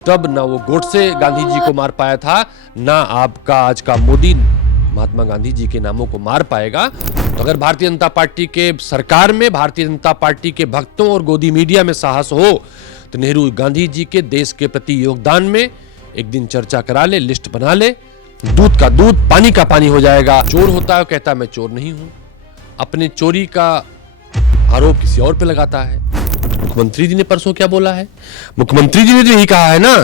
तब ना वो गोडसे गांधी जी को मार पाया था, ना आपका आज का मोदी महात्मा गांधी जी के नामों को मार पाएगा। तो अगर भारतीय जनता पार्टी के सरकार में भारतीय जनता पार्टी के भक्तों और गोदी मीडिया में साहस हो तो नेहरू गांधी जी के देश के प्रति योगदान में एक दिन चर्चा करा ले, लिस्ट बना ले। दूध का दूध, पानी का पानी हो जाएगा। चोर होता है, कहता मैं चोर नहीं हूं, अपने चोरी का आरोप किसी और पे लगाता है। मुख्यमंत्री जी ने परसों क्या बोला है? मुख्यमंत्री जी ने तो यही कहा है ना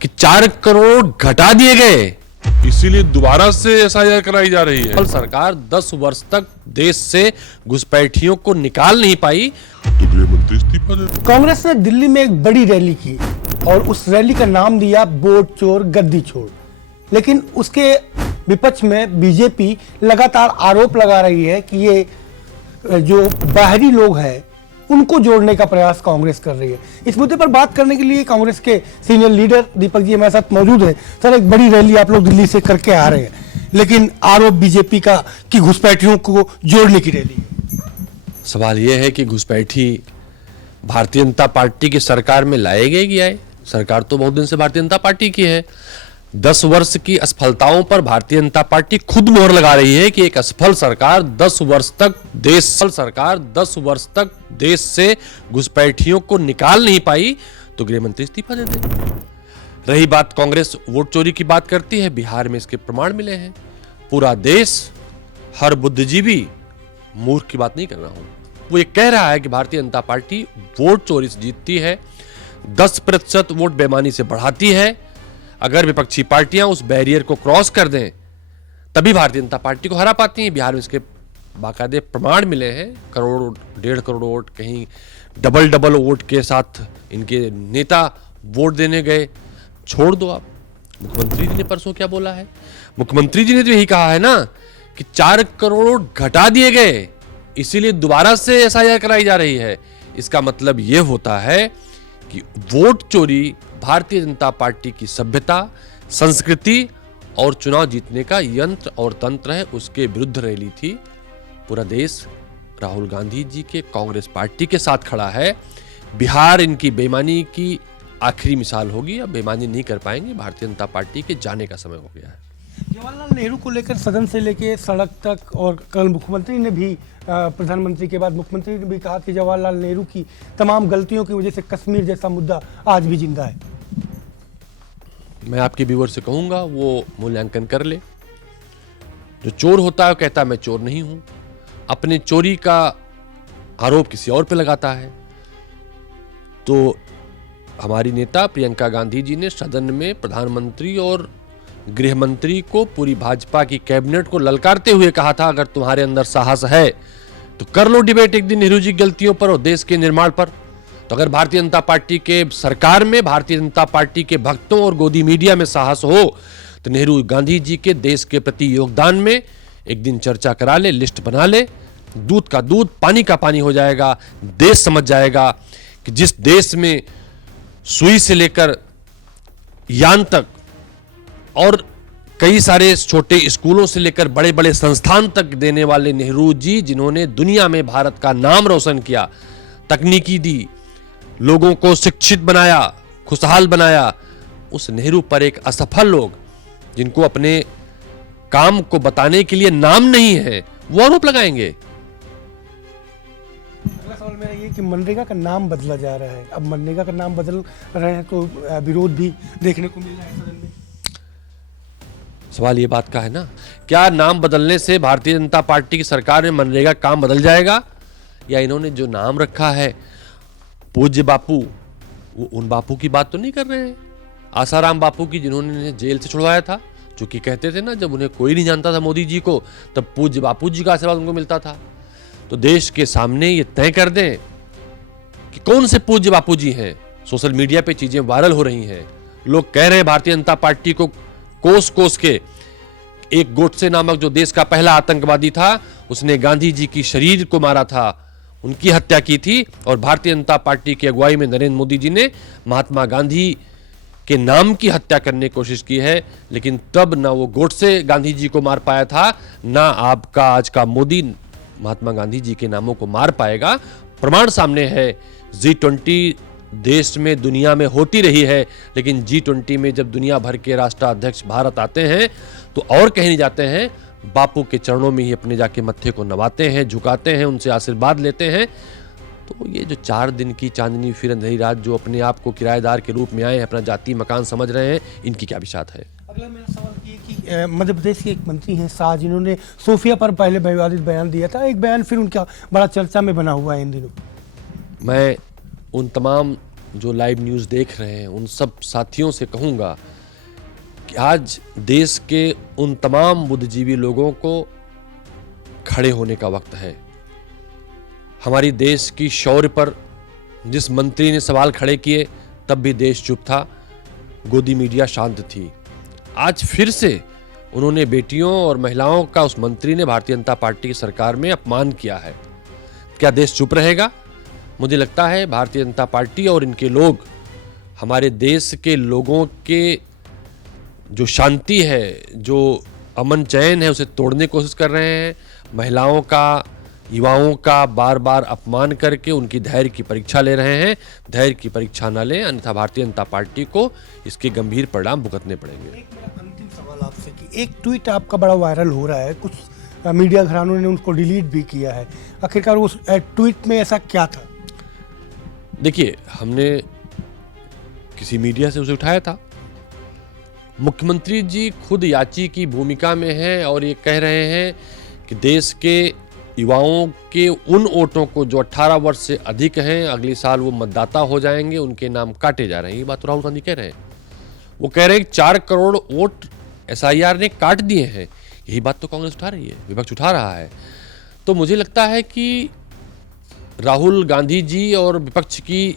कि 4 करोड़ घटा दिए गए, इसीलिए दोबारा से एसआईआर कराई जा रही है। सरकार 10 वर्ष तक देश से घुसपैठियों को निकाल नहीं पाई तो गृह मंत्री इस्तीफा दे। कांग्रेस ने दिल्ली में एक बड़ी रैली की और उस रैली का नाम दिया वोट चोर गद्दी छोड़, लेकिन उसके विपक्ष में बीजेपी लगातार आरोप लगा रही है कि ये जो बाहरी लोग हैं उनको जोड़ने का प्रयास कांग्रेस कर रही है। इस मुद्दे पर बात करने के लिए कांग्रेस के सीनियर लीडर दीपक जी हमारे साथ मौजूद है। सर, एक बड़ी रैली आप लोग दिल्ली से करके आ रहे हैं, लेकिन आरोप बीजेपी का कि घुसपैठियों को जोड़ने की रैली। सवाल यह है कि घुसपैठी भारतीय जनता पार्टी की सरकार में लाए गए कि आए? सरकार तो बहुत दिन से भारतीय जनता पार्टी की है। 10 वर्ष की असफलताओं पर भारतीय जनता पार्टी खुद मोहर लगा रही है कि एक असफल सरकार 10 वर्ष तक देश से घुसपैठियों को निकाल नहीं पाई तो गृह मंत्री इस्तीफा दे दे। रही बात कांग्रेस वोट चोरी की बात करती है, बिहार में इसके प्रमाण मिले हैं। पूरा देश, हर बुद्धिजीवी, मूर्ख की बात नहीं कर रहा हूं, वो ये कह रहा है कि भारतीय जनता पार्टी वोट चोरी से जीतती है, 10% वोट बेईमानी से बढ़ाती है। अगर विपक्षी पार्टियां उस बैरियर को क्रॉस कर दें तभी भारतीय जनता पार्टी को हरा पाती हैं। बिहार में इसके बाकायदे प्रमाण मिले हैं। करोड़ 1.5 करोड़ वोट, कहीं डबल वोट के साथ इनके नेता वोट देने गए। छोड़ दो आप। मुख्यमंत्री जी ने परसों क्या बोला है? मुख्यमंत्री जी ने तो यही कहा है ना कि 4 करोड़ घटा दिए गए, इसीलिए दोबारा से एसआईआर कराई जा रही है। इसका मतलब यह होता है कि वोट चोरी भारतीय जनता पार्टी की सभ्यता, संस्कृति और चुनाव जीतने का यंत्र और तंत्र है, उसके विरुद्ध रैली थी। पूरा देश राहुल गांधी जी के कांग्रेस पार्टी के साथ खड़ा है। बिहार इनकी बेईमानी की आखिरी मिसाल होगी। अब बेईमानी नहीं कर पाएंगे, भारतीय जनता पार्टी के जाने का समय हो गया है। जवाहरलाल नेहरू को लेकर सदन से लेकर सड़क तक, और कल मुख्यमंत्री ने भी प्रधानमंत्री के बाद मुख्यमंत्री ने भी कहा कि जवाहरलाल नेहरू की तमाम गलतियों की वजह से कश्मीर जैसा मुद्दा आज भी जिंदा है। मैं आपके व्यूअर से कहूंगा वो मूल्यांकन कर ले। जो चोर होता है कहता मैं चोर नहीं हूं, अपने चोरी का आरोप किसी और पे लगाता है। तो हमारी नेता प्रियंका गांधी जी ने सदन में प्रधानमंत्री और गृह मंत्री को, पूरी भाजपा की कैबिनेट को ललकारते हुए कहा था, अगर तुम्हारे अंदर साहस है तो कर लो डिबेट एक दिन नेहरू जी की गलतियों पर और देश के निर्माण पर। तो अगर भारतीय जनता पार्टी के सरकार में भारतीय जनता पार्टी के भक्तों और गोदी मीडिया में साहस हो तो नेहरू गांधी जी के देश के प्रति योगदान में एक दिन चर्चा करा ले, लिस्ट बना ले। दूध का दूध, पानी का पानी हो जाएगा। देश समझ जाएगा कि जिस देश में सुई से लेकर यान तक और कई सारे छोटे स्कूलों से लेकर बड़े बड़े संस्थान तक देने वाले नेहरू जी, जिन्होंने दुनिया में भारत का नाम रोशन किया, तकनीकी दी, लोगों को शिक्षित बनाया, खुशहाल बनाया, उस नेहरू पर एक असफल लोग, जिनको अपने काम को बताने के लिए नाम नहीं है, वो आरोप लगाएंगे। अगला सवाल मेरा ये कि मनरेगा का नाम बदला जा रहा है। अब मनरेगा का नाम बदल रहे हैं तो विरोध भी देखने को मिल रहा है सदन में। सवाल ये बात का है ना, क्या नाम बदलने से भारतीय जनता पार्टी की सरकार में मनरेगा काम बदल जाएगा, या इन्होंने जो नाम रखा है पूज्य बापू, वो उन बापू की बात तो नहीं कर रहे हैं? आसाराम बापू की, जिन्होंने जेल से छुड़वाया था, जो कि कहते थे ना जब उन्हें कोई नहीं जानता था मोदी जी को, तब पूज्य बापू जी का आशीर्वाद उनको मिलता था। तो देश के सामने ये तय कर दें कि कौन से पूज्य बापू जी हैं। सोशल मीडिया पे चीजें वायरल हो रही हैं, लोग कह रहे हैं भारतीय जनता पार्टी को कोस कोस के, एक गोडसे नामक जो देश का पहला आतंकवादी था, उसने गांधी जी की शरीर को मारा था, उनकी हत्या की थी, और भारतीय जनता पार्टी की अगुवाई में नरेंद्र मोदी जी ने महात्मा गांधी के नाम की हत्या करने की कोशिश की है। लेकिन तब ना वो गोडसे गांधी जी को मार पाया था, ना आपका आज का मोदी महात्मा गांधी जी के नामों को मार पाएगा। प्रमाण सामने है। G20 देश में दुनिया में होती रही है, लेकिन G20 में जब दुनिया भर के राष्ट्राध्यक्ष भारत आते हैं तो और कहीं नहीं जाते हैं, बापू के चरणों में ही अपने जाके मत्थे को नवाते हैं, झुकाते हैं, उनसे आशीर्वाद लेते हैं। तो ये जो 4 दिन की चांदनी फिर अंधेरी रात जो अपने आप को किराएदार के रूप में आए हैं, अपना जाति मकान समझ रहे हैं, इनकी क्या विशात है। अगला मेरा सवाल ये कि मध्य प्रदेश के एक मंत्री हैं शाह, जिन्होंने सोफिया पर पहले विवादित बयान दिया था, एक बयान फिर उनका बड़ा चर्चा में बना हुआ है इन दिनों। मैं उन तमाम जो लाइव न्यूज़ देख रहे हैं उन सब साथियों से कहूँगा कि आज देश के उन तमाम बुद्धिजीवी लोगों को खड़े होने का वक्त है। हमारी देश की शौर्य पर जिस मंत्री ने सवाल खड़े किए तब भी देश चुप था, गोदी मीडिया शांत थी। आज फिर से उन्होंने बेटियों और महिलाओं का उस मंत्री ने भारतीय जनता पार्टी की सरकार में अपमान किया है। क्या देश चुप रहेगा? मुझे लगता है भारतीय जनता पार्टी और इनके लोग हमारे देश के लोगों के जो शांति है, जो अमन चैन है, उसे तोड़ने की कोशिश कर रहे हैं। महिलाओं का, युवाओं का बार बार अपमान करके उनकी धैर्य की परीक्षा ले रहे हैं। धैर्य की परीक्षा न लें, अन्यथा भारतीय जनता पार्टी को इसके गंभीर परिणाम भुगतने पड़ेंगे। एक मेरा अंतिम सवाल आपसे कि एक ट्वीट आपका बड़ा वायरल हो रहा है, कुछ मीडिया घरानों ने उसको डिलीट भी किया है। आखिरकार उस ट्वीट में ऐसा क्या था? देखिए, हमने किसी मीडिया से उसे उठाया था। मुख्यमंत्री जी खुद याची की भूमिका में हैं और ये कह रहे हैं कि देश के युवाओं के उन वोटों को जो 18 वर्ष से अधिक हैं, अगले साल वो मतदाता हो जाएंगे, उनके नाम काटे जा रहे हैं। ये बात तो राहुल गांधी कह रहे हैं। वो कह रहे हैं कि 4 करोड़ वोट SIR ने काट दिए हैं। यही बात तो कांग्रेस उठा रही है, विपक्ष उठा रहा है। तो मुझे लगता है कि राहुल गांधी जी और विपक्ष की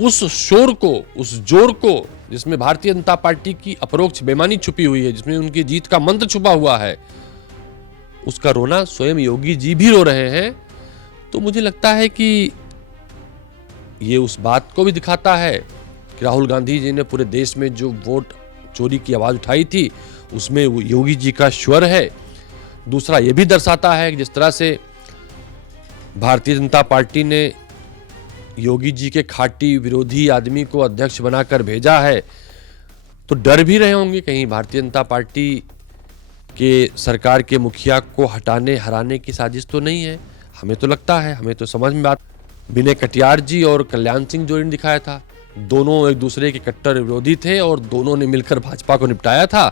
उस शोर को, उस जोर को, जिसमें भारतीय जनता पार्टी की अपरोक्ष बेईमानी छुपी हुई है, जिसमें उनकी जीत का मंत्र छुपा हुआ है, उसका रोना स्वयं योगी जी भी रो रहे हैं। तो मुझे लगता है कि ये उस बात को भी दिखाता है कि राहुल गांधी जी ने पूरे देश में जो वोट चोरी की आवाज़ उठाई थी उसमें वो योगी जी का स्वर है। दूसरा ये भी दर्शाता है कि जिस तरह से भारतीय जनता पार्टी ने योगी जी के खाटी विरोधी आदमी को अध्यक्ष बनाकर भेजा है, तो डर भी रहे होंगे कहीं भारतीय जनता पार्टी के सरकार के मुखिया को हटाने हराने की साजिश तो नहीं है। हमें तो लगता है, हमें तो समझ में बात। विनय कटियार जी और कल्याण सिंह जो इन्हें दिखाया था, दोनों एक दूसरे के कट्टर विरोधी थे और दोनों ने मिलकर भाजपा को निपटाया था।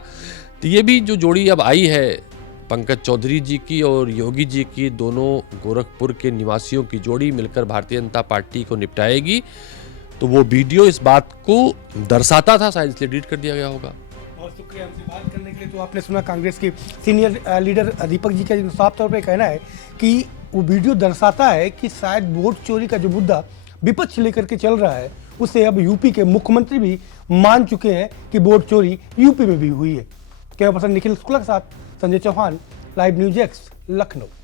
तो ये भी जो जोड़ी अब आई है पंकज चौधरी जी की और योगी जी की, दोनों गोरखपुर के निवासियों की जोड़ी मिलकर भारतीय जनता पार्टी को निपटाएगी, तो वो वीडियो इस बात को दर्शाता था, शायद इसलिए डिलीट कर दिया गया होगा। बहुत शुक्रिया हमसे बात करने के लिए। तो आपने सुना कांग्रेस के सीनियर लीडर दीपक जी का साफ तौर पे कहना है कि वो वीडियो दर्शाता है कि शायद वोट चोरी का जो मुद्दा विपक्ष लेकर के चल रहा है, उसे अब यूपी के मुख्यमंत्री भी मान चुके हैं कि वोट चोरी यूपी में भी हुई है। कैमरा पर्सन निखिल शुक्ला के साथ Sanjay Chauhan, live news X, Lucknow.